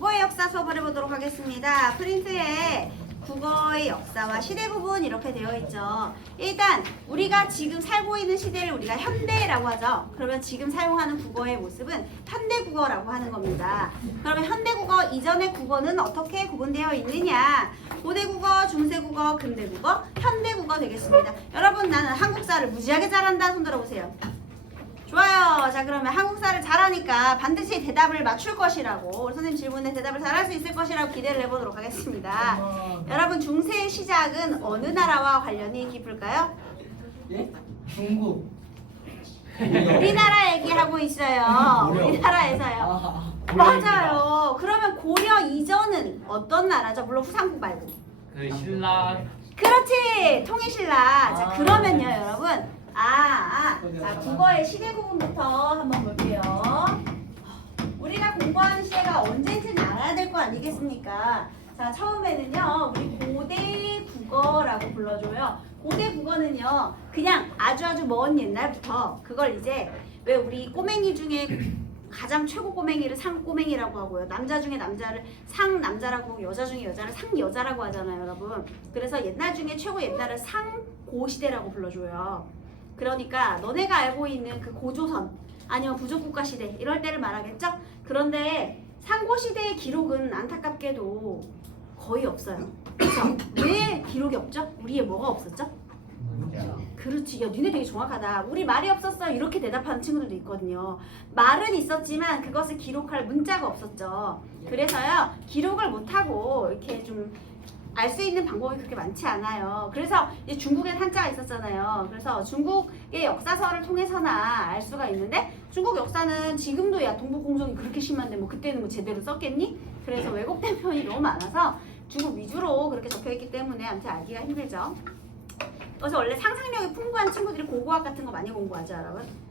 국어의 역사 수업을 해보도록 하겠습니다. 프린트에 국어의 역사와 시대 부분 이렇게 되어 있죠. 일단 우리가 지금 살고 있는 시대를 우리가 현대라고 하죠. 그러면 지금 사용하는 국어의 모습은 현대국어라고 하는 겁니다. 그러면 현대국어 이전의 국어는 어떻게 구분되어 있느냐? 고대국어, 중세국어, 근대국어, 현대국어 되겠습니다. 여러분, 나는 한국사를 무지하게 잘한다. 손 들어보세요. 좋아요. 자, 그러면 한국사를 잘하니까 반드시 대답을 맞출 것이라고, 우리 선생님 질문에 대답을 잘할 수 있을 것이라고 기대를 해보도록 하겠습니다. 여러분, 중세의 시작은 어느 나라와 관련이 깊을까요? 예? 중국. 우리나라 얘기하고 있어요. 우리나라에서요. 맞아요. 그러면 고려 이전은 어떤 나라죠? 물론 후삼국 말고. 그 신라. 그렇지. 통일신라. 자, 그러면요, 여러분. 국어의 시대 구분부터 한번 볼게요. 우리가 공부하는 시대가 언제인지는 알아야 될 거 아니겠습니까? 자, 처음에는요, 우리 고대 국어라고 불러줘요. 고대 국어는요, 그냥 아주 먼 옛날부터 그걸 이제 왜 우리 꼬맹이 중에 가장 최고 꼬맹이를 상꼬맹이라고 하고요. 남자 중에 남자를 상남자라고, 여자 중에 여자를 상여자라고 하잖아요, 여러분. 그래서 옛날 중에 최고 옛날을 상고시대라고 불러줘요. 그러니까 너네가 알고 있는 그 고조선 아니면 부족국가 시대 이럴 때를 말하겠죠? 그런데 상고시대의 기록은 안타깝게도 거의 없어요. 그래서 왜 기록이 없죠? 우리의 뭐가 없었죠? 그렇지. 야, 니네 되게 정확하다. 우리 말이 없었어. 이렇게 대답하는 친구들도 있거든요. 말은 있었지만 그것을 기록할 문자가 없었죠. 그래서요, 기록을 못하고 이렇게 좀 알 수 있는 방법이 그렇게 많지 않아요. 그래서 이제 중국엔 한자가 있었잖아요. 그래서 중국의 역사서를 통해서나 알 수가 있는데, 중국 역사는 지금도 야 동북공정이 그렇게 심한데 뭐 그때는 뭐 제대로 썼겠니? 그래서 왜곡된 표현이 너무 많아서 중국 위주로 그렇게 적혀있기 때문에 아무튼 알기가 힘들죠. 그래서 원래 상상력이 풍부한 친구들이 고고학 같은 거 많이 공부하죠, 여러분.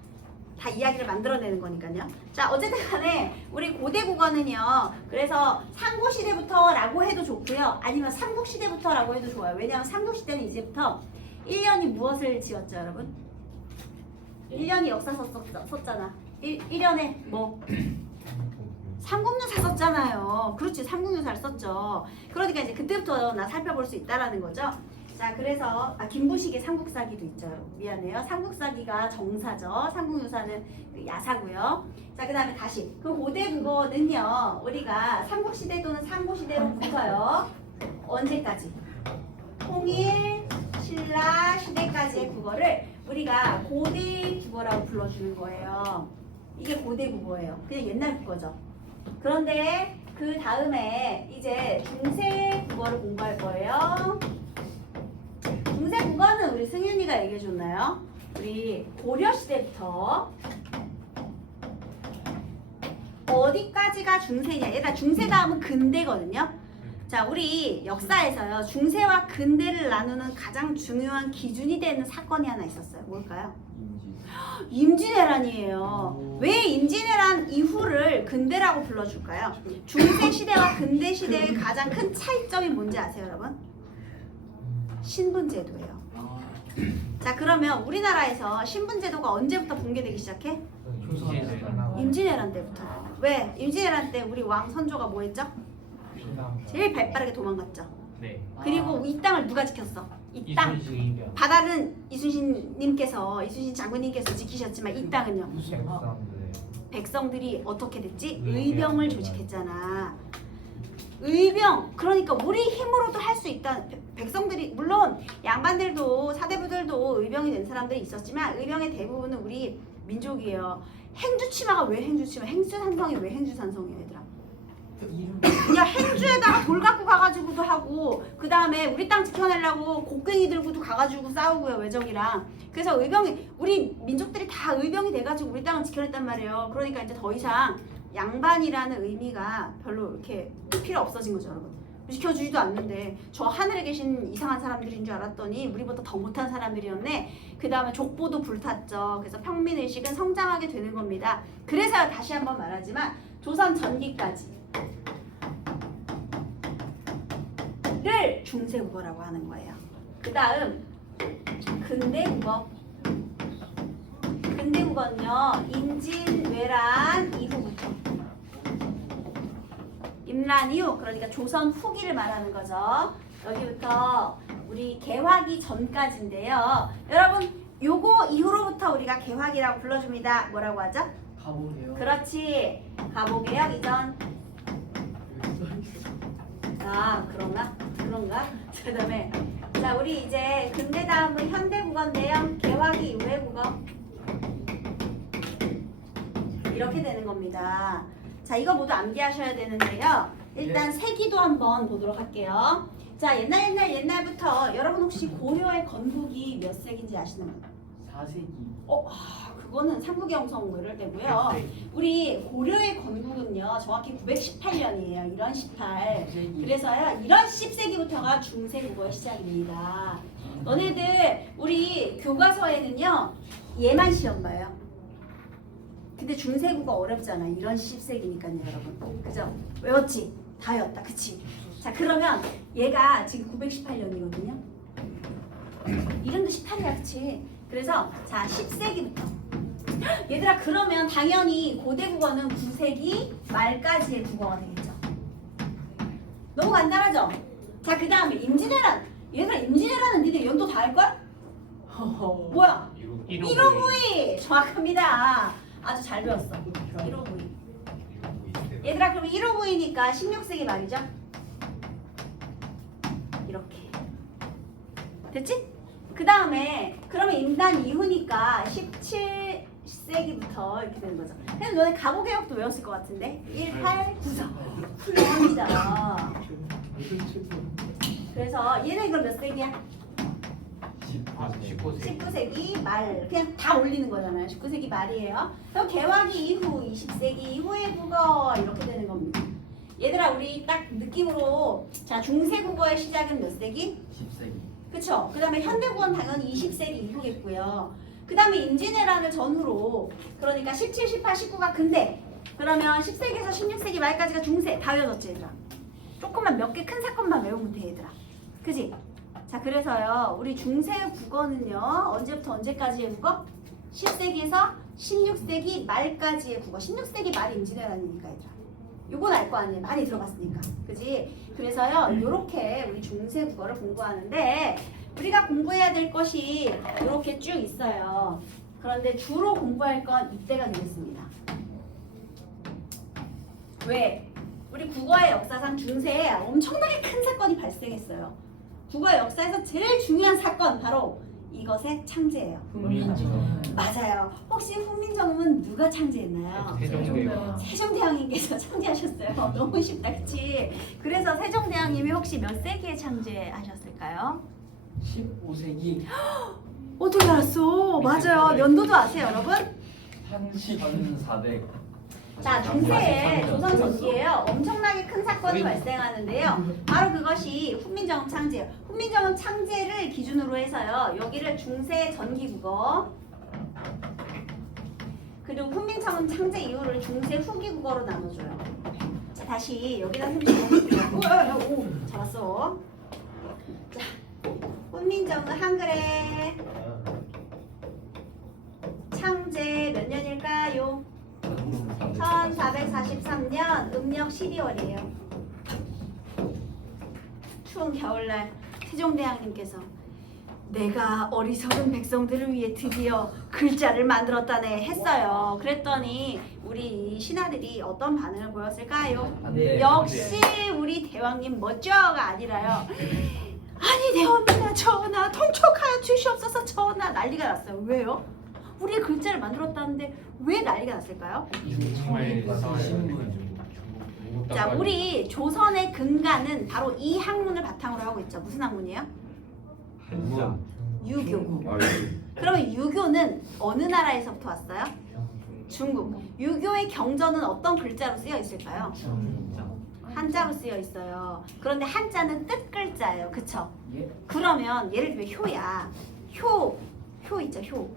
다 이야기를 만들어내는 거니까요. 자, 어쨌든 간에 우리 고대 국어는요, 그래서 상고시대부터 라고 해도 좋고요, 아니면 삼국시대부터 라고 해도 좋아요. 왜냐하면 삼국시대는 이제부터 1년이 무엇을 지었죠, 여러분? 1년이 역사 썼잖아. 1년에 뭐? 삼국유사 썼잖아요. 그렇지, 삼국유사를 썼죠. 그러니까 이제 그때부터 나 살펴볼 수 있다라는 거죠. 자, 그래서 김부식의 삼국사기도 있죠. 미안해요. 삼국사기가 정사죠. 삼국유사는 그 야사고요. 자, 그 다음에 다시 그 고대 국어는요, 우리가 삼국시대 또는 상고시대로부터요, 언제까지? 통일, 신라 시대까지의 국어를 우리가 고대 국어라고 불러주는 거예요. 이게 고대 국어예요. 그냥 옛날 국어죠. 그런데 그 다음에 이제 중세 국어를 공부할 거예요. 중세 국어는 우리 승윤이가 얘기해줬나요? 우리 고려시대부터 어디까지가 중세냐? 얘들아, 중세 다음은 근대거든요. 자, 우리 역사에서요, 중세와 근대를 나누는 가장 중요한 기준이 되는 사건이 하나 있었어요. 뭘까요? 임진왜란이에요. 왜 임진왜란 이후를 근대라고 불러줄까요? 중세 시대와 근대 시대의 가장 큰 차이점이 뭔지 아세요, 여러분? 신분제도예요. 자, 그러면 우리나라에서 신분제도가 언제부터 붕괴되기 시작해? 임진왜란 때부터. 왜? 임진왜란 때 우리 왕 선조가 뭐 했죠? 제일 발빠르게 도망갔죠. 네. 그리고 이 땅을 누가 지켰어? 이 땅. 바다는 이순신 장군님께서 지키셨지만 이 땅은요? 백성들이 어떻게 됐지? 의병을 조직했잖아. 의병, 그러니까 우리 힘으로도 할 수 있다. 백성들이, 물론 양반들도 사대부들도 의병이 된 사람들이 있었지만 의병의 대부분은 우리 민족이에요. 행주치마가 왜 행주치마? 행주산성이 왜 행주산성이에요, 얘들아? 야, 행주에다가 돌 갖고 가가지고도 하고, 그 다음에 우리 땅 지켜내려고 곡괭이 들고도 가가지고 싸우고요, 외적이랑. 그래서 의병이, 우리 민족들이 다 의병이 돼가지고 우리 땅을 지켜냈단 말이에요. 그러니까 이제 더 이상 양반이라는 의미가 별로 이렇게 필요 없어진 거죠, 여러분. 지켜주지도 않는데 저 하늘에 계신 이상한 사람들인 줄 알았더니 우리보다 더 못한 사람들이었네. 그 다음에 족보도 불탔죠. 그래서 평민의식은 성장하게 되는 겁니다. 그래서 다시 한번 말하지만 조선 전기까지를 중세국어라고 하는 거예요. 그 다음 근대국어. 근대국어는요, 임진왜란 이후부터 분란 이후, 그러니까 조선 후기를 말하는 거죠. 여기부터 우리 개화기 전까지인데요. 여러분 요거 이후로부터 우리가 개화기라고 불러줍니다. 뭐라고 하죠? 가보게요. 그렇지. 가보개혁 이전. 아 그런가? 그 다음에 자 우리 이제 근대 다음은 현대 국어인데요. 개화기 이후의 국어 이렇게 되는 겁니다. 자 이거 모두 암기하셔야 되는데요. 일단 세기도 한번 보도록 할게요. 자 옛날부터 여러분 혹시 고려의 건국이 몇 세기인지 아시나요? 4세기. 그거는 삼국영성 뭐 이럴 때고요. 우리 고려의 건국은요 정확히 918년이에요. 이런 18. 그래서요 이런 10세기부터가 중세국어의 시작입니다. 너네들 우리 교과서에는요 얘만 시험 봐요. 근데 중세국어 어렵잖아. 이런 10세기니까요 여러분. 그죠? 외웠지? 다 외웠다. 그치? 자 그러면 얘가 지금 918년이거든요. 이름도 18이야. 그치? 그래서 자 10세기부터 얘들아 그러면 당연히 고대 국어는 9세기 말까지의 국어가 되겠죠. 너무 간단하죠? 자 그 다음에 임진왜란. 얘들아 임진왜란은 니네 연도 다 할걸? 뭐야? 1592 정확합니다. 아주 잘 배웠어. 1592 얘들아 그럼 1592니까 16세기 말이죠? 이렇게 됐지? 그 다음에 그러면 임단 이후니까 17세기부터 이렇게 되는 거죠. 그래서 너네 가보개혁도 외웠을 것 같은데 1894 훌륭합니다. 그래서 얘네 그럼 몇 세기야? 19세기 말 그냥 다 올리는 거잖아요. 19세기 말이에요. 그럼 개화기 이후 20세기 이후의 국어 이렇게 되는 겁니다. 얘들아 우리 딱 느낌으로 자 중세 국어의 시작은 몇 세기? 10세기. 그쵸? 그 다음에 현대국어는 당연히 20세기 이후겠고요. 그 다음에 임진왜란을 전후로 그러니까 17, 18, 19가 근대 그러면 10세기에서 16세기 말까지가 중세 다 외워졌지 얘들아. 조금만 몇 개 큰 사건만 외우면 돼 얘들아. 그지? 자 그래서요 우리 중세 국어는요 언제부터 언제까지의 국어? 10세기에서 16세기 말까지의 국어. 16세기 말이 임진왜란이니까 얘들아. 요건 알 거 아니에요. 많이 들어봤으니까. 그지? 그래서요 요렇게 우리 중세 국어를 공부하는데 우리가 공부해야 될 것이 이렇게 쭉 있어요. 그런데 주로 공부할 건 이때가 되겠습니다. 왜? 우리 국어의 역사상 중세에 엄청나게 큰 사건이 발생했어요. 국어의 역사에서 제일 중요한 사건 바로 이것의 창제예요. 맞아요. 혹시 훈민정음은 누가 창제했나요? 세종대왕님께서 창제하셨어요. 너무 쉽다, 그치? 그래서 세종대왕님이 혹시 몇 세기에 창제하셨을까요? 15세기. 어떻게 알았어? 맞아요. 연도도 아세요, 여러분? 3400. 자, 중세에 조선 전기에요. 엄청나게 큰 사건이 발생하는데요. 바로 그것이 훈민정음 창제예요. 훈민정음 창제를 기준으로 해서요. 여기를 중세 전기국어 그리고 훈민정음 창제 이후를 중세 후기국어로 나눠줘요. 자, 다시 여기다 선생님 오, 잡았어. 자, 훈민정음 한글의 창제 몇 년일까요? 1443년 음력 12월이에요. 추운 겨울날 세종대왕님께서 내가 어리석은 백성들을 위해 드디어 글자를 만들었다네 했어요. 그랬더니 우리 신하들이 어떤 반응을 보였을까요? 네. 역시 우리 대왕님 멋져가 아니라요. 아니 대왕이나 전하 통촉하여 주시옵소서 전하 난리가 났어요. 왜요? 우리 글자를 만들었다는데 왜 난리가 났을까요? 자, 우리 조선의 근간은 바로 이 학문을 바탕으로 하고 있죠. 무슨 학문이에요? 유교. 그러면 유교는 어느 나라에서부터 왔어요? 중국. 유교의 경전은 어떤 글자로 쓰여 있을까요? 한자로 쓰여 있어요. 그런데 한자는 뜻 글자예요. 그쵸? 그러면 예를 들면 효야. 효 있죠, 효.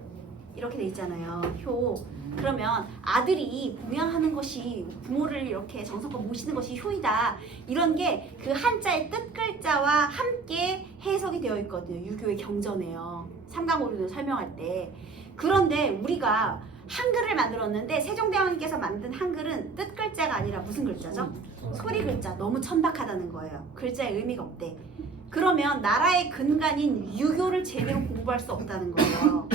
이렇게 돼 있잖아요. 효. 그러면 아들이 봉양하는 것이 부모를 이렇게 정성껏 모시는 것이 효이다. 이런 게 그 한자의 뜻 글자와 함께 해석이 되어 있거든요. 유교의 경전에요. 삼강오륜을 설명할 때. 그런데 우리가 한글을 만들었는데 세종대왕님께서 만든 한글은 뜻 글자가 아니라 무슨 글자죠? 소리 글자. 너무 천박하다는 거예요. 글자에 의미가 없대. 그러면 나라의 근간인 유교를 제대로 공부할 수 없다는 거예요.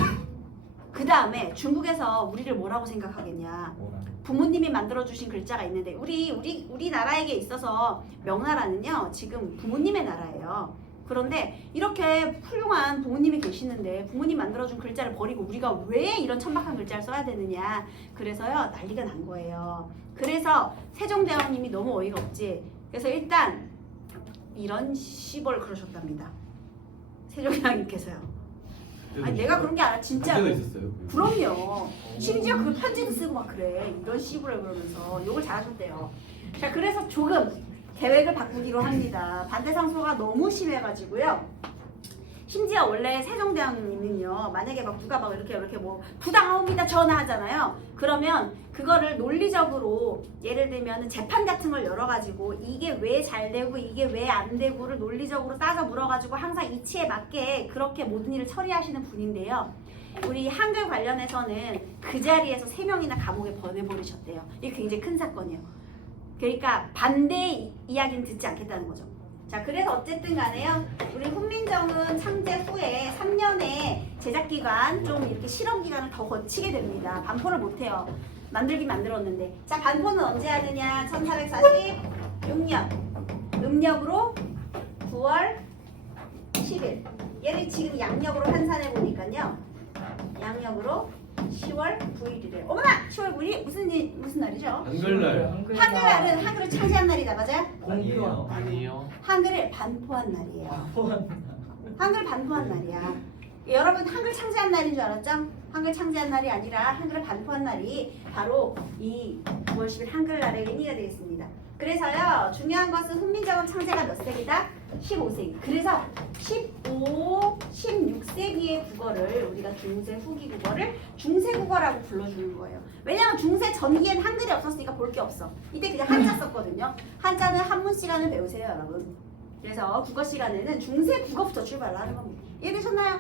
그 다음에 중국에서 우리를 뭐라고 생각하겠냐? 부모님이 만들어주신 글자가 있는데 우리 나라에게 있어서 명나라는요 지금 부모님의 나라예요. 그런데 이렇게 훌륭한 부모님이 계시는데 부모님 만들어준 글자를 버리고 우리가 왜 이런 천박한 글자를 써야 되느냐. 그래서요 난리가 난 거예요. 그래서 세종대왕님이 너무 어이가 없지. 그래서 일단 이런 시벌 그러셨답니다. 세종대왕님께서요. 아니 내가 그런 게 아니라 진짜. 있었어요. 그럼요. 심지어 그 편지도 쓰고 막 그래. 이런 시부를 그러면서 욕을 잘하셨대요. 자 그래서 조금 계획을 바꾸기로 합니다. 반대 상소가 너무 심해가지고요. 심지어 원래 세종대왕님은요 만약에 막 누가 막 이렇게 뭐 부당하옵니다 전화하잖아요. 그러면 그거를 논리적으로 예를 들면 재판 같은 걸 열어가지고 이게 왜 잘 되고 이게 왜 안 되고를 논리적으로 따져 물어가지고 항상 이치에 맞게 그렇게 모든 일을 처리하시는 분인데요. 우리 한글 관련해서는 그 자리에서 3명이나 감옥에 보내버리셨대요. 이게 굉장히 큰 사건이에요. 그러니까 반대 이야기는 듣지 않겠다는 거죠. 자 그래서 어쨌든 간에요 우리 훈민정음 창제 후에 3년의 제작기간 좀 이렇게 실험기간을 더 거치게 됩니다. 반포를 못해요. 만들긴 만들었는데. 자 반포는 언제 하느냐. 1446년 음력으로 9월 10일. 얘를 지금 양력으로 환산해 보니까요 양력으로 10월 9일이래요. 어머나! 10월 9일이 무슨 날이죠? 한글날. 한글날은 한글을 창제한 날이다. 맞아요? 공표 아니에요. 한글을 반포한 날이에요. 한글 반포한 날이야. 여러분 한글 창제한 날인 줄 알았죠? 한글 창제한 날이 아니라 한글을 반포한 날이 바로 이 9월 10일 한글날의 의미가 되겠습니다. 그래서요 중요한 것은 훈민정음 창제가 몇 세기다? 15세기. 그래서 15, 16세기의 국어를 우리가 중세 후기 국어를 중세 국어라고 불러주는 거예요. 왜냐하면 중세 전기엔 한글이 없었으니까 볼 게 없어. 이때 그냥 한자 썼거든요. 한자는 한문 시간을 배우세요 여러분. 그래서 국어 시간에는 중세 국어부터 출발을 하는 겁니다. 이해되셨나요?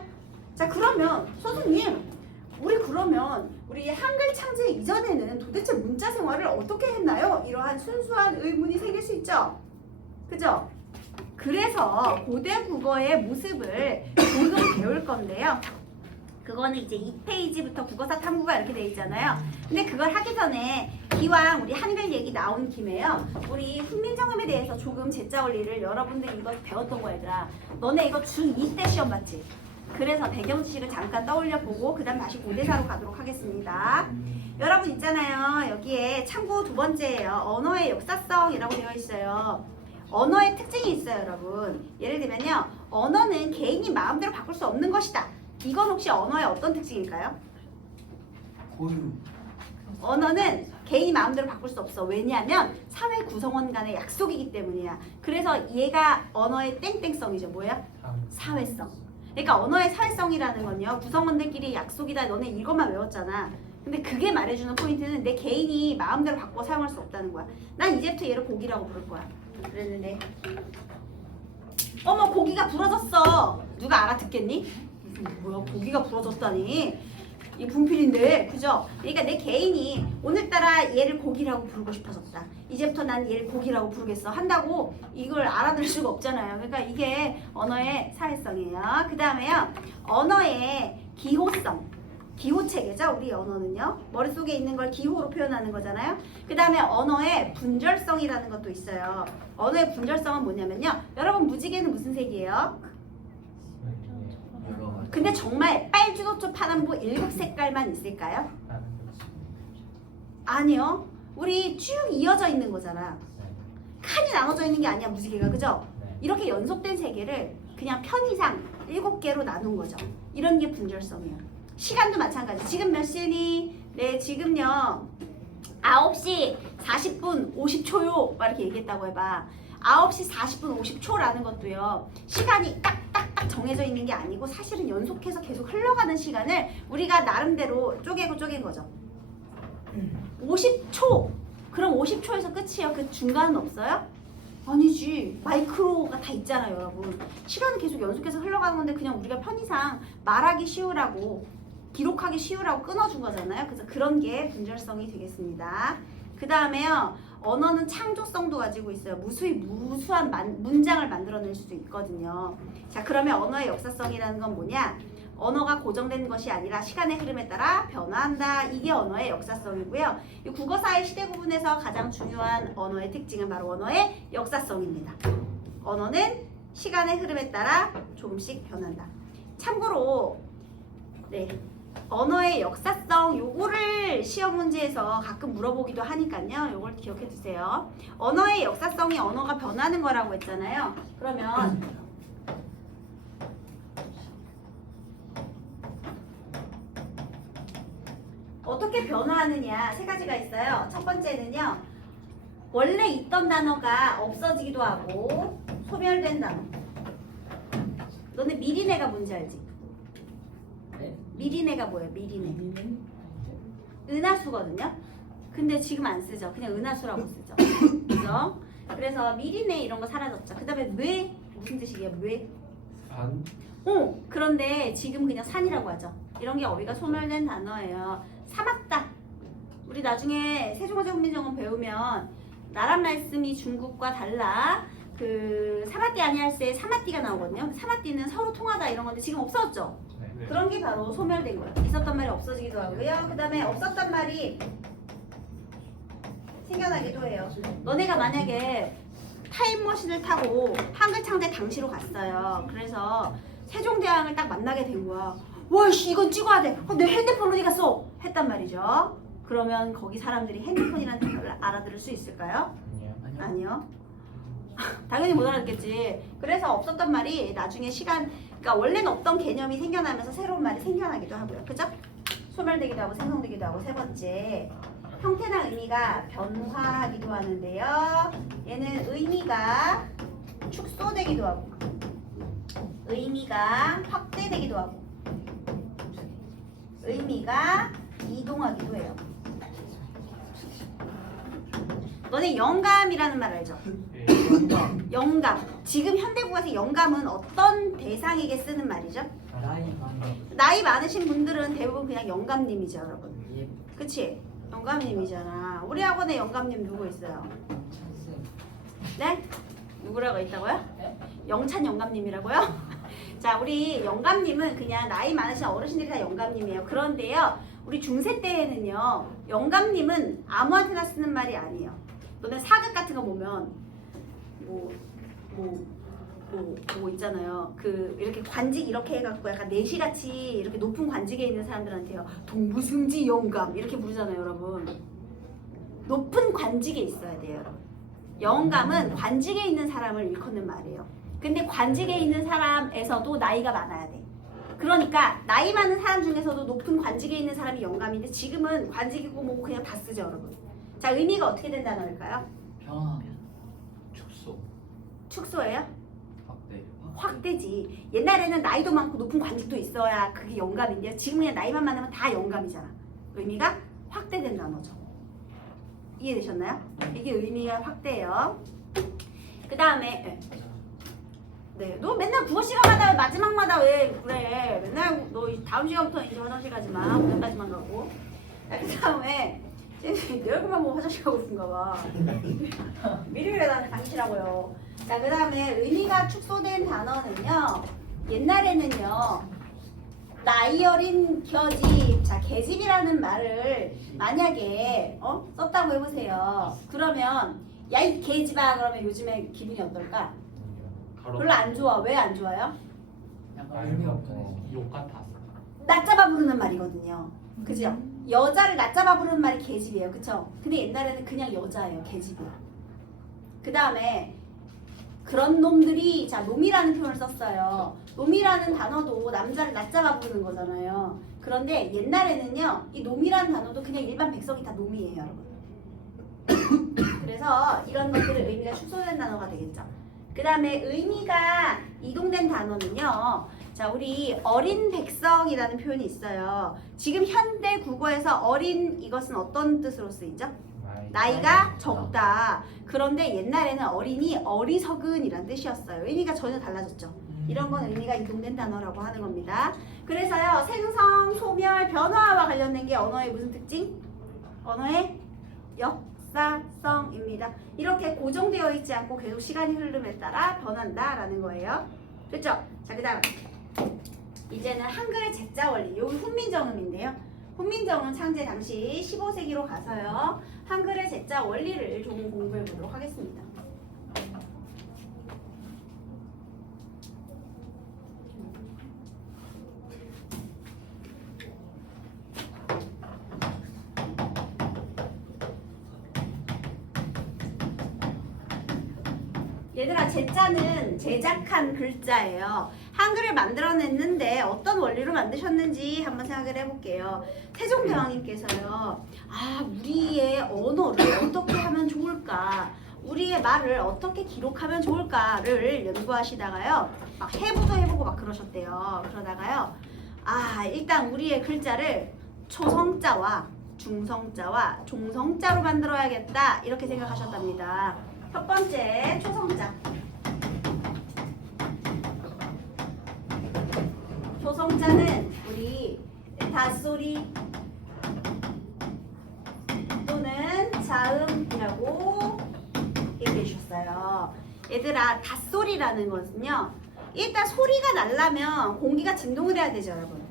자 그러면 선생님 우리 한글 창제 이전에는 도대체 문자 생활을 어떻게 했나요? 이러한 순수한 의문이 생길 수 있죠. 그죠? 그래서 고대 국어의 모습을 조금 배울 건데요. 그거는 이제 2페이지부터 국어사 탐구가 이렇게 돼 있잖아요. 근데 그걸 하기 전에 기왕 우리 한글 얘기 나온 김에요. 우리 훈민정음에 대해서 조금 제자 원리를 여러분들이 이거 배웠던 거 얘들아. 너네 이거 중2 때 시험 봤지? 그래서 배경 지식을 잠깐 떠올려 보고 그 다음 다시 고대사로 가도록 하겠습니다. 여러분 있잖아요. 여기에 참고 2번째예요. 언어의 역사성이라고 되어 있어요. 언어의 특징이 있어요 여러분. 예를 들면요. 언어는 개인이 마음대로 바꿀 수 없는 것이다. 이건 혹시 언어의 어떤 특징일까요? 고유. 언어는 개인이 마음대로 바꿀 수 없어. 왜냐하면 사회 구성원 간의 약속이기 때문이야. 그래서 얘가 언어의 땡땡성이죠. 뭐야? 사회성. 그러니까 언어의 사회성이라는 건요. 구성원들끼리 약속이다. 너네 이것만 외웠잖아. 근데 그게 말해주는 포인트는 내 개인이 마음대로 바꿔 사용할 수 없다는 거야. 난 이제부터 얘를 고기라고 부를 거야. 그랬는데 어머 고기가 부러졌어. 누가 알아듣겠니? 뭐야 고기가 부러졌다니. 이 분필인데 그죠? 그러니까 내 개인이 오늘따라 얘를 고기라고 부르고 싶어졌다. 이제부터 난 얘를 고기라고 부르겠어 한다고 이걸 알아들을 수가 없잖아요. 그러니까 이게 언어의 사회성이에요. 그 다음에요 언어의 기호성. 기호체계죠. 우리 언어는요. 머릿속에 있는 걸 기호로 표현하는 거잖아요. 그 다음에 언어의 분절성이라는 것도 있어요. 언어의 분절성은 뭐냐면요. 여러분 무지개는 무슨 색이에요? 근데 정말 빨주노초 파남보 7색깔만 있을까요? 아니요. 우리 쭉 이어져 있는 거잖아. 칸이 나눠져 있는 게 아니야 무지개가. 그죠? 이렇게 연속된 세 개를 그냥 편의상 7개로 나눈 거죠. 이런 게 분절성이에요. 시간도 마찬가지. 지금 몇 시니? 네 지금요 9시 40분 50초요 막 이렇게 얘기했다고 해봐. 9시 40분 50초라는 것도요 시간이 딱딱딱 정해져 있는 게 아니고 사실은 연속해서 계속 흘러가는 시간을 우리가 나름대로 쪼개고 쪼갠 거죠. 50초. 그럼 50초에서 끝이에요. 그 중간은 없어요? 아니지. 마이크로가 다 있잖아요 여러분. 시간은 계속 연속해서 흘러가는 건데 그냥 우리가 편의상 말하기 쉬우라고 기록하기 쉬우라고 끊어준 거잖아요. 그래서 그런 게 분절성이 되겠습니다. 그 다음에요. 언어는 창조성도 가지고 있어요. 무수한 문장을 만들어낼 수도 있거든요. 자, 그러면 언어의 역사성이라는 건 뭐냐? 언어가 고정된 것이 아니라 시간의 흐름에 따라 변화한다. 이게 언어의 역사성이고요. 이 국어사의 시대 구분에서 가장 중요한 언어의 특징은 바로 언어의 역사성입니다. 언어는 시간의 흐름에 따라 조금씩 변한다. 참고로 네, 언어의 역사성 요거를 시험 문제에서 가끔 물어보기도 하니까요. 요걸 기억해 두세요. 언어의 역사성이 언어가 변하는 거라고 했잖아요. 그러면 어떻게 변화하느냐 세 가지가 있어요. 첫 번째는요. 원래 있던 단어가 없어지기도 하고 소멸된 단어. 너네 미리네가 뭔지 알지? 네? 미리네가 뭐예요? 미리네. 미리는 은하수거든요. 근데 지금 안 쓰죠. 그냥 은하수라고 쓰죠. 그죠? 그래서 미리네 이런 거 사라졌죠. 그 다음에 뇌 무슨 뜻이에요? 뇌? 산. 그런데 지금 그냥 산이라고 하죠. 이런 게 어휘가 소멸된 단어예요. 사맞다. 우리 나중에 세종어제국민정음 배우면 나란 말씀이 중국과 달라. 그 사마띠 아니할세 사마띠가 나오거든요. 사마띠는 서로 통하다 이런 건데 지금 없어졌죠. 네. 그런 게 바로 소멸된 거예요. 있었던 말이 없어지기도 하고요. 그 다음에 없었던 말이 생겨나기도 해요. 너네가 만약에 타임머신을 타고 한글창제 당시로 갔어요. 그래서 세종대왕을 딱 만나게 된 거야. 와씨 이건 찍어야 돼. 내 핸드폰 어디 갔어? 했단 말이죠. 그러면 거기 사람들이 핸드폰이라는 단어를 알아들을 수 있을까요? 아니요. 당연히 못 알아듣겠지. 그래서 없었던 말이 나중에 그러니까 원래는 없던 개념이 생겨나면서 새로운 말이 생겨나기도 하고요. 그죠? 소멸되기도 하고 생성되기도 하고. 세 번째, 형태나 의미가 변화하기도 하는데요. 얘는 의미가 축소되기도 하고 의미가 확대되기도 하고 의미가 이동하기도 해요. 너네 영감이라는 말 알죠? 영감. 지금 현대국어에서 영감은 어떤 대상에게 쓰는 말이죠? 나이 많으신 분들은 대부분 그냥 영감님이죠, 여러분. 예. 그치? 영감님이잖아. 우리 학원에 영감님 누구 있어요? 네? 누구라고 있다고요? 영찬 영감님이라고요? 자, 우리 영감님은 그냥 나이 많으신 어르신들이 다 영감님이에요. 그런데요, 우리 중세 때에는요, 영감님은 아무한테나 쓰는 말이 아니에요. 너네 사극 같은 거 보면 뭐 있잖아요. 그 이렇게 관직 이렇게 해갖고 약간 내시같이 이렇게 높은 관직에 있는 사람들한테요, 동부승지 영감 이렇게 부르잖아요, 여러분. 높은 관직에 있어야 돼요, 여러분. 영감은 관직에 있는 사람을 일컫는 말이에요. 근데 관직에 있는 사람에서도 나이가 많아야 돼. 그러니까 나이 많은 사람 중에서도 높은 관직에 있는 사람이 영감인데 지금은 관직이고 뭐 그냥 다 쓰죠, 여러분. 자, 의미가 어떻게 된다는 걸까요? 변화하면 축소. 축소예요? 확대. 확대지. 옛날에는 나이도 많고 높은 관직도 있어야 그게 영감인데요. 지금 그냥 나이만 많으면 다 영감이잖아. 의미가 확대된 단어죠. 이해되셨나요? 이게 의미가 확대예요. 그 다음에 네, 너 맨날 국어 시간마다 마지막마다 왜 그래? 맨날 너 다음 시간부터 이제 화장실 가지 마. 오늘까지만 가고. 그 다음에 내 얼굴만 보고 화장실 가고 싶은가 봐. 미리 그래 나한테 당기시라고요. 자, 그 다음에 의미가 축소된 단어는요. 옛날에는요. 나이 어린 겨집. 자, 계집이라는 말을 만약에 썼다고 해보세요. 그러면 야 이 계집아 그러면 요즘에 기분이 어떨까? 별로 안 좋아. 왜 안 좋아요? 약간 의미가 없네. 욕 같았어. 낮잡아 부르는 말이거든요. 그죠? 여자를 낮잡아 부르는 말이 계집이에요. 그쵸? 근데 옛날에는 그냥 여자예요. 계집이에요. 그 다음에 그런 놈들이 자 놈이라는 표현을 썼어요. 놈이라는 단어도 남자를 낮잡아 부르는 거잖아요. 그런데 옛날에는요. 이 놈이라는 단어도 그냥 일반 백성이 다 놈이에요. 여러분. 그래서 이런 것들은 의미가 축소된 단어가 되겠죠. 그 다음에 의미가 이동된 단어는요. 자, 우리 어린 백성이라는 표현이 있어요. 지금 현대 국어에서 어린 이것은 어떤 뜻으로 쓰이죠? 나이가 적다. 그런데 옛날에는 어린이 어리석은이란 뜻이었어요. 의미가 전혀 달라졌죠. 이런 건 의미가 이동된 단어라고 하는 겁니다. 그래서요, 생성, 소멸, 변화와 관련된 게 언어의 무슨 특징? 언어의 역사성입니다. 이렇게 고정되어 있지 않고 계속 시간이 흐름에 따라 변한다라는 거예요. 됐죠? 자, 그 다음 이제는 한글의 제자 원리. 여기 훈민정음인데요. 훈민정음 창제 당시 15세기로 가서요, 한글의 제자 원리를 조금 공부해 보도록 하겠습니다. 얘들아, 제자는 제작한 글자예요. 한글을 만들어냈는데 어떤 원리로 만드셨는지 한번 생각을 해볼게요. 세종대왕님께서요, 우리의 언어를 어떻게 하면 좋을까, 우리의 말을 어떻게 기록하면 좋을까를 연구하시다가요, 막 해부도 해보고 막 그러셨대요. 그러다가요, 일단 우리의 글자를 초성자와 중성자와 종성자로 만들어야겠다, 이렇게 생각하셨답니다. 첫 번째, 초성자. 초성자는 우리 닷소리 또는 자음이라고 얘기해 주셨어요. 얘들아, 닷소리라는 것은요, 일단 소리가 나려면 공기가 진동을 해야 되죠, 여러분.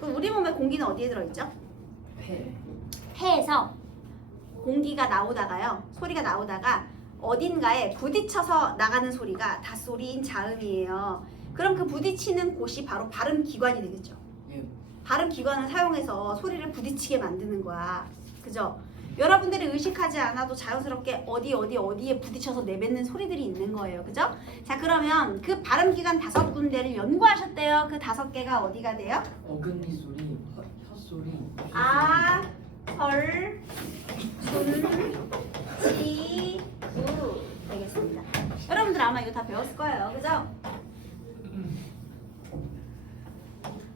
그럼 우리 몸에 공기는 어디에 들어있죠? 폐에서 공기가 나오다가요, 소리가 나오다가 어딘가에 부딪혀서 나가는 소리가 닷소리인 자음이에요. 그럼 그 부딪히는 곳이 바로 발음 기관이 되겠죠. 발음 기관을 사용해서 소리를 부딪히게 만드는 거야. 그죠? 여러분들이 의식하지 않아도 자연스럽게 어디에 부딪혀서 내뱉는 소리들이 있는 거예요. 그죠? 자, 그러면 그 발음 기관 5군데를 연구하셨대요. 그 5개가 어디가 돼요? 어금니 소리, 혀소리. 아, 설, 순, 지, 우 되겠습니다. 여러분들 아마 이거 다 배웠을 거예요. 그죠?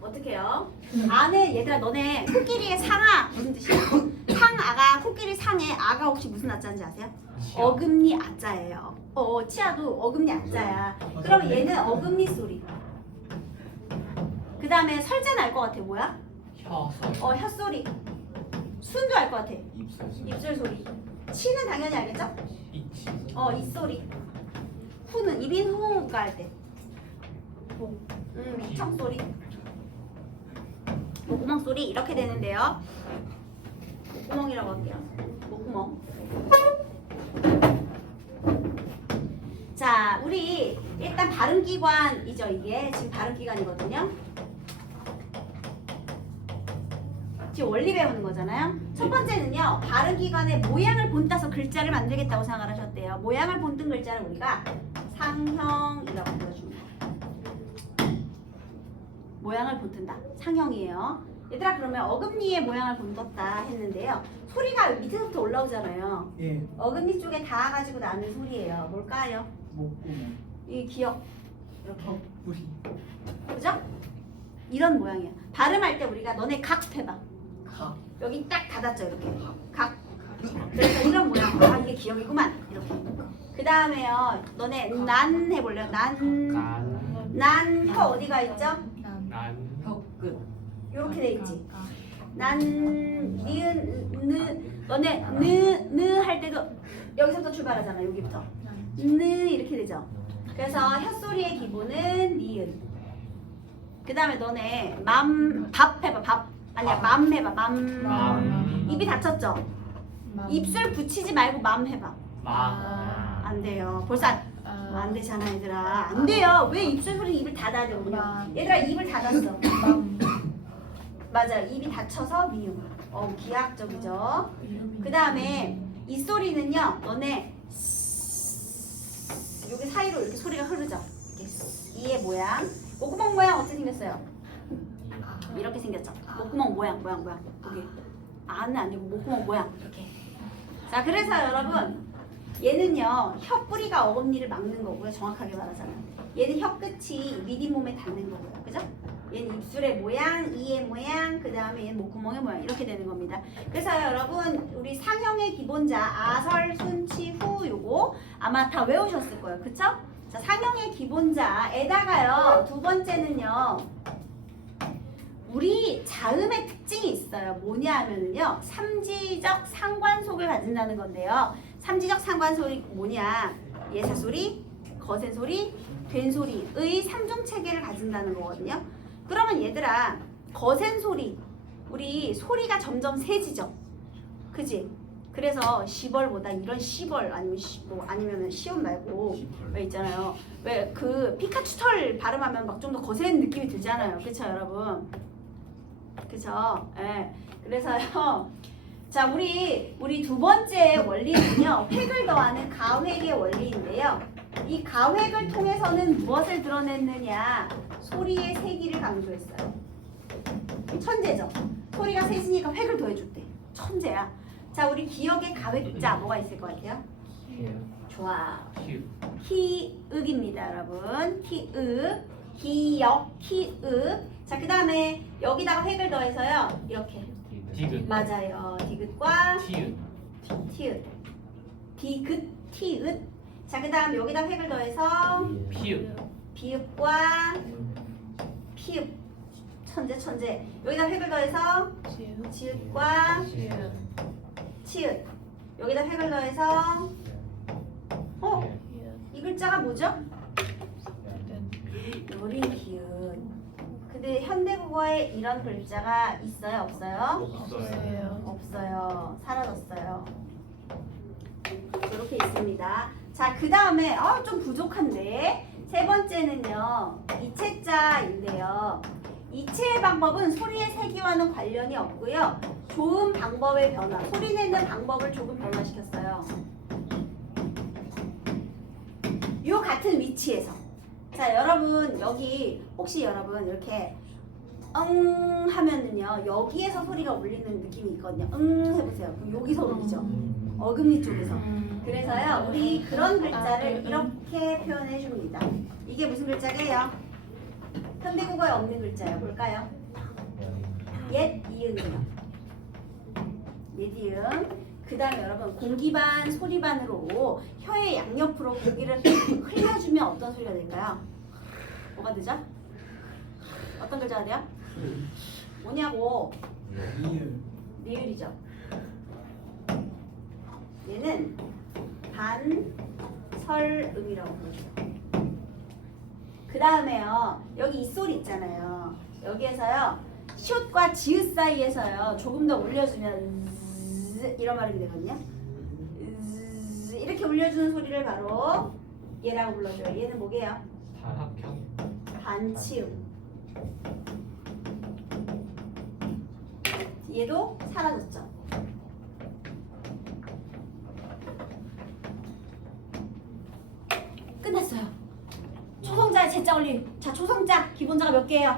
어떻게 해요? 아는, 얘들아, 너네 코끼리의 상아 무슨 뜻이야? 상아가, 코끼리 상의 아가 혹시 무슨 아자인지 아세요? 어금니 아자예요. 치아도 어금니 아자야. 그러면 얘는 어금니 소리. 그 다음에 설자는 알 것 같아. 뭐야? 혀소리. 혀소리. 순도 알 것 같아. 입술 소리. 치는 당연히 알겠죠? 입소리. 후는 입인 후가 할 때. 미청 소리. 목구멍 소리 이렇게 되는데요. 목구멍이라고 할게요. 목구멍. 자, 우리 일단 발음기관이죠. 이게 지금 발음기관이거든요. 지금 원리 배우는 거잖아요. 첫 번째는요, 발음기관의 모양을 본따서 글자를 만들겠다고 생각을 하셨대요. 모양을 본뜬 글자를 우리가 상형이라고 불러줍니다. 모양을 본뜬다. 상형이에요. 얘들아, 그러면 어금니의 모양을 본떴다 했는데요. 소리가 밑에서부터 올라오잖아요. 예. 어금니 쪽에 닿아가지고 나는 소리예요. 뭘까요? 목구멍. 이 기억. 이렇게. 뿌리. 그죠? 이런 모양이야. 발음할 때 우리가 너네 각 해봐. 각. 여기 딱 닫았죠, 이렇게. 각. 그래서 이런 모양. 이게 기억이구만. 이렇게. 그 다음에요, 너네 난 해볼래요? 난 혀 어디가 있죠? 혀끝. 요렇게 돼 있지. 난, 니은, 너네 느 할 때도 여기서부터 출발하잖아. 여기부터. 느 이렇게 되죠. 그래서 혀소리의 기본은 니은. 그 다음에 너네 밥 해봐. 밥. 아니야, 맘 해봐. 맘. 입이 닫혔죠? 입술 붙이지 말고 맘 해봐. 안 돼요. 벌써 안 되잖아, 얘들아. 안 돼요. 왜 입술 소리는 입을 닫아야 되거든요. 얘들아, 입을 닫았어. 맞아요. 입이 닫혀서 미음. 기하학적이죠. 그 다음에 이 소리는요, 너네 여기 사이로 이렇게 소리가 흐르죠. 이렇게 이의 모양. 목구멍 모양 어떻게 생겼어요? 이렇게 생겼죠. 목구멍 모양. 여기 안은 아니고 목구멍 모양 이렇게. 자, 그래서 여러분, 얘는요, 혀 뿌리가 어금니를 막는 거고요. 정확하게 말하자면 얘는 혀 끝이 밑잇몸에 닿는 거고요. 그죠? 얘는 입술의 모양, 이의 모양, 그 다음에 얘는 목구멍의 모양 이렇게 되는 겁니다. 그래서 여러분, 우리 상형의 기본자 아설, 순, 치, 후 요거 아마 다 외우셨을 거예요. 그쵸? 자, 상형의 기본자에다가요. 두 번째는요. 우리 자음의 특징이 있어요. 뭐냐 하면은요. 삼지적 상관속을 가진다는 건데요. 삼지적 상관속이 뭐냐? 예사소리, 거센소리, 된소리의 삼중 체계를 가진다는 거거든요. 그러면 얘들아, 거센소리, 우리 소리가 점점 세지죠. 그지? 그래서 시벌보다 이런 시벌 아니면 아니면은 시옷 말고 왜 있잖아요. 왜 그 피카츄 털 발음하면 막 좀 더 거센 느낌이 들잖아요. 그쵸 여러분? 그쵸? 예. 그래서요. 자, 우리 두 번째 원리는요. 획을 더하는 가획의 원리인데요. 이 가획을 통해서는 무엇을 드러냈느냐? 소리의 세기를 강조했어요. 천재죠. 소리가 세지니까 획을 더해줬대. 천재야. 자, 우리 기억의 가획자 뭐가 있을 것 같아요? 좋아. 키읔입니다, 여러분. 키읔, 기역, 키읔. 자, 그 다음에 여기다가 획을 더해서요. 이렇게. 디귿. 맞아요. 디귿과 티읕. 티읕. 디귿, 티읕. 자, 그 다음 여기다 획을 더해서 피읕. 비읍과 피읍. 천재. 여기다 획을 더해서 지읒과 치읒. 여기다 획을 더해서 이 글자가 뭐죠? 요린 기읒. 근데 현대국어에 이런 글자가 있어요? 없어요? 없어요. 사라졌어요. 이렇게 있습니다. 자, 그 다음에 좀 부족한데 세 번째는요. 이체자인데요. 이체의 방법은 소리의 세기와는 관련이 없고요. 조음 방법의 변화, 소리 내는 방법을 조금 변화시켰어요. 요 같은 위치에서. 자, 여러분 여기 혹시 여러분 이렇게 하면은요 여기에서 소리가 울리는 느낌이 있거든요. 해보세요. 그럼 여기서 울리죠. 어금니 쪽에서. 그래서요 우리 그런 글자를 이렇게 표현해 줍니다. 이게 무슨 글자게요? 현대국어에 없는 글자예요. 뭘까요? 옛 이응이요. 옛 이응. 그 다음에 여러분 공기반 소리반으로 혀의 양옆으로 고기를 흘려주면 어떤 소리가 될까요? 뭐가 되죠? 어떤 글자가 돼요? 뭐냐고? 리을이죠. 얘는 반설음이라고 부르죠. 그 다음에요 여기 이 소리 있잖아요. 여기에서요 시옷과 지읒 사이에서요 조금 더 올려주면 이런 말이 되거든요. 이렇게 울려주는 소리를 바로 얘라고 불러줘요. 얘는 뭐게요? 다합형. 반치음. 얘도 사라졌죠. 끝났어요. 초성자 제자 올림. 자, 초성자 기본자가 몇 개예요?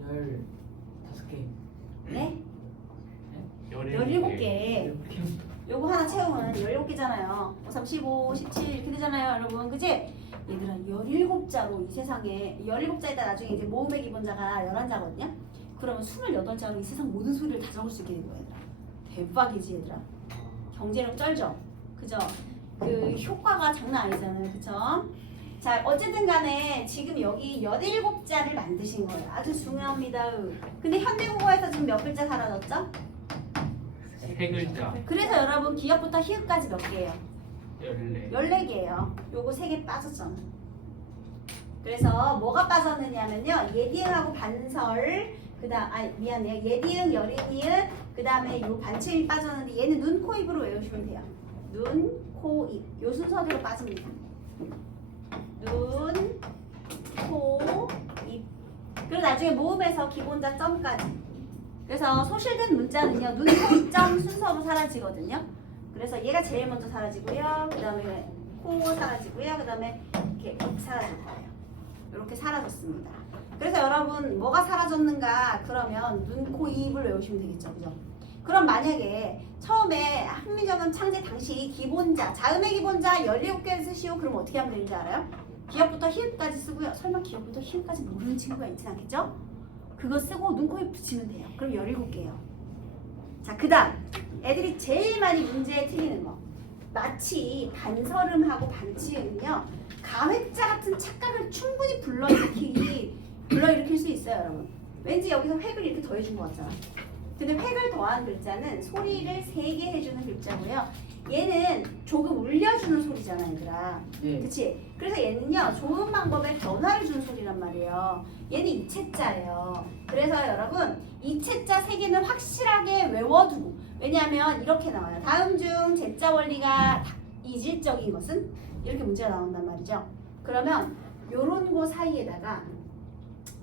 15개. 네? 17개. 요거 하나 채우면 17개잖아요. 3, 15, 17 이렇게 되잖아요, 여러분. 그지? 얘들아, 17자로 이 세상에 17자에다 나중에 이제 모음의 기본자가 11자거든요. 그러면 28자로 이 세상 모든 소리를 다 적을 수 있게 되는 거야, 얘들아. 대박이지, 얘들아. 경제력 쩔죠? 그죠? 그 효과가 장난 아니잖아요. 그쵸? 자, 어쨌든 간에 지금 여기 17자를 만드신 거예요. 아주 중요합니다. 근데 현대국어에서 지금 몇 글자 사라졌죠? 3글자. 그래서 여러분 기역부터 히읗까지 몇 개예요? 14. 14개예요. 요거 3개 빠졌잖아. 그래서 뭐가 빠졌느냐면요. 예디응하고 반설 미안해요. 예디응, 여린이응 그 다음에 요 반치음이 빠졌는데 얘는 눈, 코, 입으로 외우시면 돼요. 눈, 코, 입. 요 순서대로 빠집니다. 눈, 코, 입. 그리고 나중에 모음에서 기본자 점까지. 그래서 소실된 문자는요. 눈, 코, 입, 점 순서로 사라지거든요. 그래서 얘가 제일 먼저 사라지고요. 그 다음에 코 사라지고요. 그 다음에 이렇게 입 사라질 거예요. 이렇게 사라졌습니다. 그래서 여러분 뭐가 사라졌는가 그러면 눈, 코, 입을 외우시면 되겠죠. 그죠? 그럼 만약에 처음에 한민정음 창제 당시 기본자, 자음의 기본자 17개를 쓰시오. 그럼 어떻게 하면 되는지 알아요? 기역부터 히읗까지 쓰고요. 설마 기역부터 히읗까지 모르는 친구가 있진 않겠죠? 그거 쓰고 눈, 코, 입 붙이면 돼요. 그럼 17개예요. 자, 그 다음 애들이 제일 많이 문제에 틀리는 거 마치 반설음하고 반치음은요 가획자 같은 착각을 충분히 불러일으킬 수 있어요, 여러분. 왠지 여기서 획을 이렇게 더해준 것 같잖아. 근데 획을 더한 글자는 소리를 세게 해주는 글자고요. 얘는 조금 울려주는 소리잖아, 얘들아. 네. 그치? 그래서 얘는요 좋은 방법에 변화를 주는 소리란 말이에요. 얘는 이체자예요. 그래서 여러분 이체자 세 개는 확실하게 외워두고, 왜냐하면 이렇게 나와요. 다음 중 제자 원리가 이질적인 것은? 이렇게 문제가 나온단 말이죠. 그러면 요런 거 사이에다가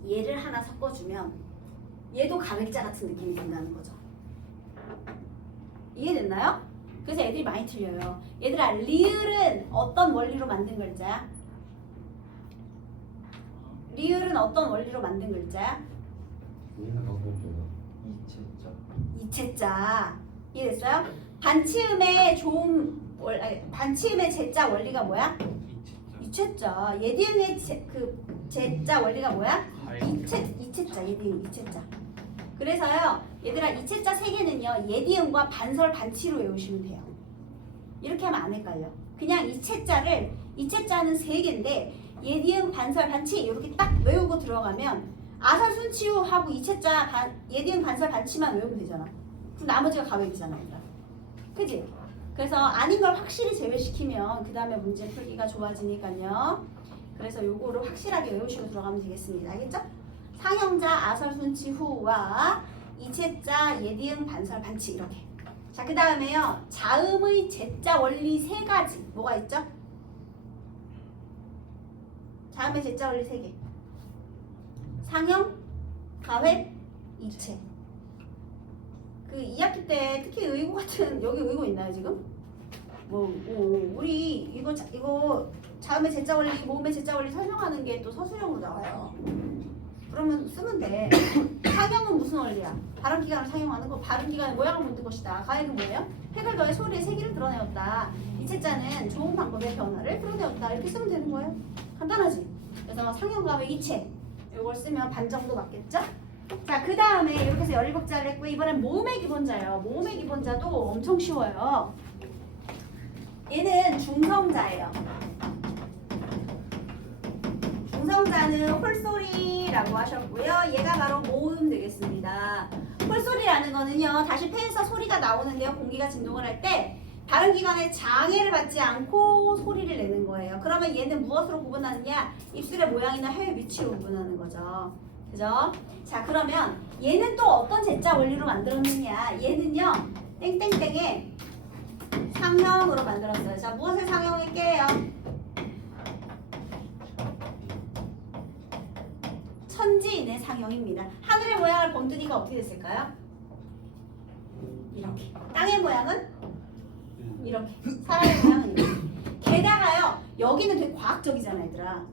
얘를 하나 섞어주면 얘도 가획자 같은 느낌이 든다는 거죠. 이해됐나요? 그래서 애들이 많이 틀려요. 얘들아, 리을은 어떤 원리로 만든 글자야? 리을은 어떤 원리로 만든 글자야? 이체자. 이체자. 이해됐어요? 반치음의 반치음의 제자 원리가 뭐야? 이체자. 예디음의 제자 원리가 뭐야? 이체자. 예디음 이체자. 그래서요, 얘들아 이체자 세 개는요 예디음과 반설 반치로 외우시면 돼요. 이렇게 하면 안 헷갈려. 그냥 이체자는 세 개인데 예디음 반설 반치 이렇게 딱 외우고 들어가면 아설 순치우 하고 이체자 예디음 반설 반치만 외우면 되잖아. 그럼 나머지가 가외이잖아, 얘들아. 그지? 그래서 아닌 걸 확실히 제외시키면 그 다음에 문제 풀기가 좋아지니까요. 그래서 요거를 확실하게 외우시고 들어가면 되겠습니다. 알겠죠? 상형자 아설순치 후와 이체자 예디음 반설 반치 이렇게. 자, 그 다음에요 자음의 제자 원리 세 가지 뭐가 있죠? 자음의 제자 원리 세 개. 상형, 가획, 이체. 그 2학기 때 특히 의고 같은 여기 의고 있나요 지금? 우리 이거 자음의 제자 원리, 모음의 제자 원리 설명하는 게 또 서술형으로 나와요. 그러면 쓰면 돼. 상형은 무슨 원리야? 발음 기관을 사용하는 거. 발음 기관의 모양을 묻는 것이다. 가액은 뭐예요? 획을 더해 소리의 세기를 드러내었다. 이체자는 좋은 방법의 변화를 드러내었다. 이렇게 쓰면 되는 거예요. 간단하지? 그래서 상형, 가획, 이체 이걸 쓰면 반 정도 맞겠죠? 자, 그 다음에 이렇게 해서 17자를 했고 이번엔 모음의 기본자예요. 모음의 기본자도 엄청 쉬워요. 얘는 중성자예요. 중성자는 홀소리라고 하셨고요. 얘가 바로 모음 되겠습니다. 홀소리라는 거는요. 다시 폐에서 소리가 나오는데요. 공기가 진동을 할 때 발음기관에 장애를 받지 않고 소리를 내는 거예요. 그러면 얘는 무엇으로 구분하느냐? 입술의 모양이나 혀의 위치로 구분하는 거죠. 그죠? 자, 그러면 얘는 또 어떤 제자 원리로 만들었느냐? 얘는요. 땡땡땡의 상형으로 만들었어요. 자, 무엇을 상형할게요? 천지인의 상형입니다. 하늘의 모양을 본뜨니까 어떻게 됐을까요? 이렇게. 땅의 모양은 이렇게. 사람의 모양은 이렇게. 게다가요, 여기는 되게 과학적이잖아, 얘들아.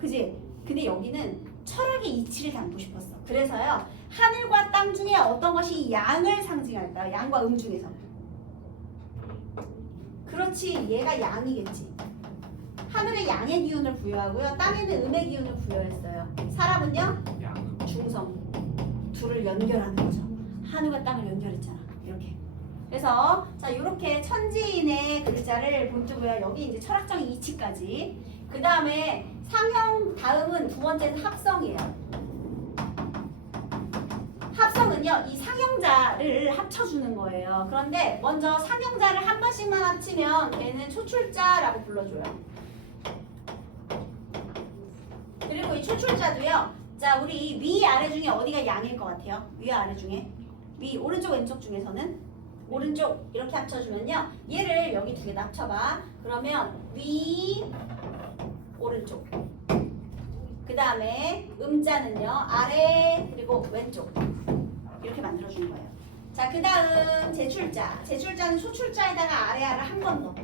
그지? 근데 여기는 철학의 이치를 담고 싶었어. 그래서요, 하늘과 땅 중에 어떤 것이 양을 상징할까요? 양과 음 중에서. 그렇지, 얘가 양이겠지. 하늘에 양의 기운을 부여하고요, 땅에는 음의 기운을 부여했어요. 사람은요, 중성. 둘을 연결하는 거죠. 하늘과 땅을 연결했잖아. 이렇게. 그래서 자, 이렇게 천지인의 글자를 본뜨고요. 여기 이제 철학적인 이치까지. 그 다음에 상형 다음은 두 번째는 합성이에요. 합성은요, 이 상형자를 합쳐주는 거예요. 그런데 먼저 상형자를 한 번씩만 합치면 걔는 초출자라고 불러줘요. 그리고 이 초출자도요. 자, 우리 위 아래 중에 어디가 양일 것 같아요? 위 아래 중에 위 오른쪽 왼쪽 중에서는 오른쪽 이렇게 합쳐주면요. 얘를 여기 두 개 다 합쳐봐. 그러면 위 오른쪽. 그 다음에 음자는요. 아래 그리고 왼쪽. 이렇게 만들어주는 거예요. 자, 그 다음 제출자. 제출자는 초출자에다가 아래아를 한 번 더.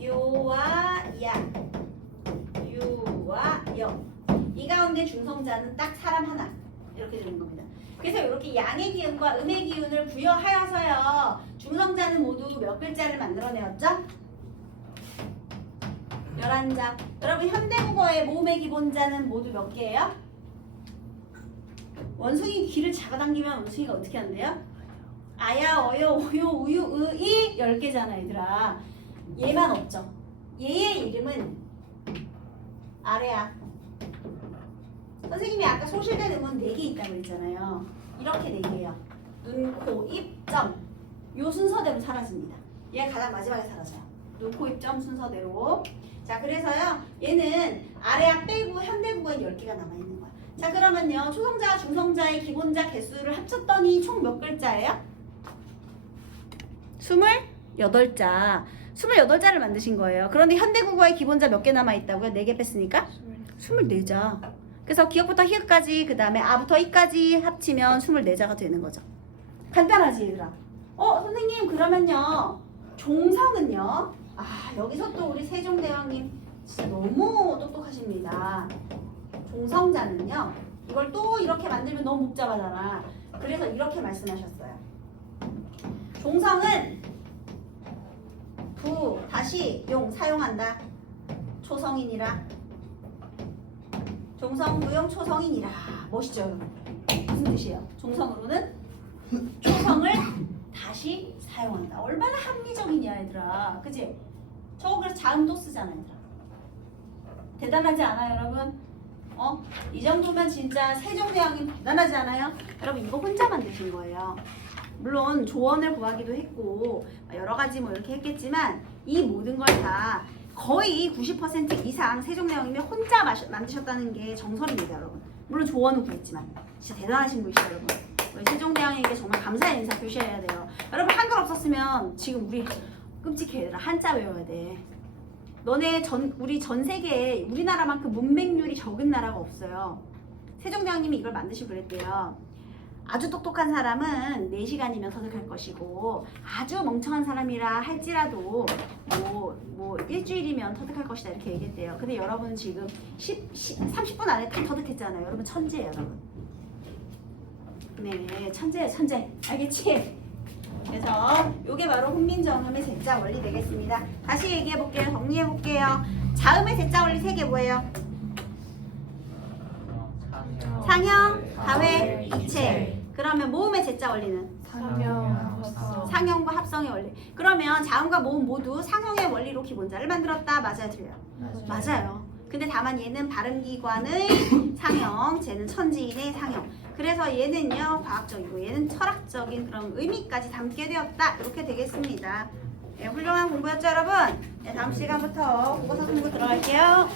요와 야. 유와 여. 이 가운데 중성자는 딱 사람 하나. 이렇게 되는 겁니다. 그래서 이렇게 양의 기운과 음의 기운을 부여하여서요. 중성자는 모두 몇 글자를 만들어내었죠? 11자. 여러분 현대국어의 모음의 기본자는 모두 몇 개예요? 원숭이 귀를 잡아당기면 원숭이가 어떻게 한대요? 아야, 어여, 오요, 우유, 이 10개잖아 얘들아. 얘만 없죠. 얘의 이름은 아래야. 선생님이 아까 소실된 음은 4개 있다고 했잖아요. 이렇게 4개예요. 눈, 코, 입, 점. 요 순서대로 사라집니다. 얘가 가장 마지막에 사라져요. 눈, 코, 입, 점 순서대로. 자, 그래서요. 얘는 아래야 빼고 현대국어엔 10개가 남아있는 거야. 자, 그러면요. 초성자, 중성자의 기본자 개수를 합쳤더니 총 몇 글자예요? 28자. 28자를 만드신 거예요. 그런데 현대국어의 기본자 몇 개 남아있다고요? 4개 뺐으니까? 24자. 그래서 기역부터 히읗까지 그 다음에 아부터 이까지 합치면 24자가 되는 거죠. 간단하지 얘들아. 선생님 그러면요 종성은요. 여기서 또 우리 세종대왕님 진짜 너무 똑똑하십니다. 종성자는요 이걸 또 이렇게 만들면 너무 복잡하잖아. 그래서 이렇게 말씀하셨어요. 종성은 부 다시 용 사용한다. 초성인이라. 종성 부용 초성인이라. 멋있죠 여러분? 무슨 뜻이에요? 종성으로는 초성을 다시 사용한다. 얼마나 합리적이냐 얘들아. 그치? 저거 그래서 자음도 쓰잖아 얘들아. 대단하지 않아요 여러분? 이 정도면 진짜 세종대왕님 대단하지 않아요? 여러분 이거 혼자 만드신 거예요. 물론 조언을 구하기도 했고 여러 가지 뭐 이렇게 했겠지만 이 모든 걸 다 거의 90% 이상 세종대왕님이 혼자 만드셨다는 게 정설입니다 여러분. 물론 조언은 구했지만 진짜 대단하신 분이시죠 여러분. 우리 세종대왕에게 정말 감사의 인사 표시해야 돼요. 여러분 한글 없었으면 지금 우리 끔찍해 얘들아. 한자 외워야 돼. 너네 우리 전 세계에 우리나라만큼 문맹률이 적은 나라가 없어요. 세종대왕님이 이걸 만드시고 그랬대요. 아주 똑똑한 사람은 4시간이면 터득할 것이고 아주 멍청한 사람이라 할지라도 뭐 일주일이면 터득할 것이다 이렇게 얘기했대요. 근데 여러분은 지금 30분 안에 다 터득했잖아요. 여러분 천재예요 여러분. 네 천재예요 천재. 알겠지? 그래서 요게 바로 훈민정음의 제자 원리 되겠습니다. 다시 얘기해 볼게요. 정리해 볼게요. 자음의 제자 원리 3개 뭐예요? 상형, 가회, 입체. 그러면 모음의 제자 원리는? 상형과 합성의 원리. 그러면 자음과 모음 모두 상형의 원리로 기본자를 만들었다. 맞아요, 틀려요? 맞아요. 근데 다만 얘는 발음기관의 상형, 쟤는 천지인의 상형. 그래서 얘는요 과학적이고 얘는 철학적인 그런 의미까지 담게 되었다. 이렇게 되겠습니다. 네, 훌륭한 공부였죠, 여러분? 네, 다음 시간부터 국어사 공부 들어갈게요.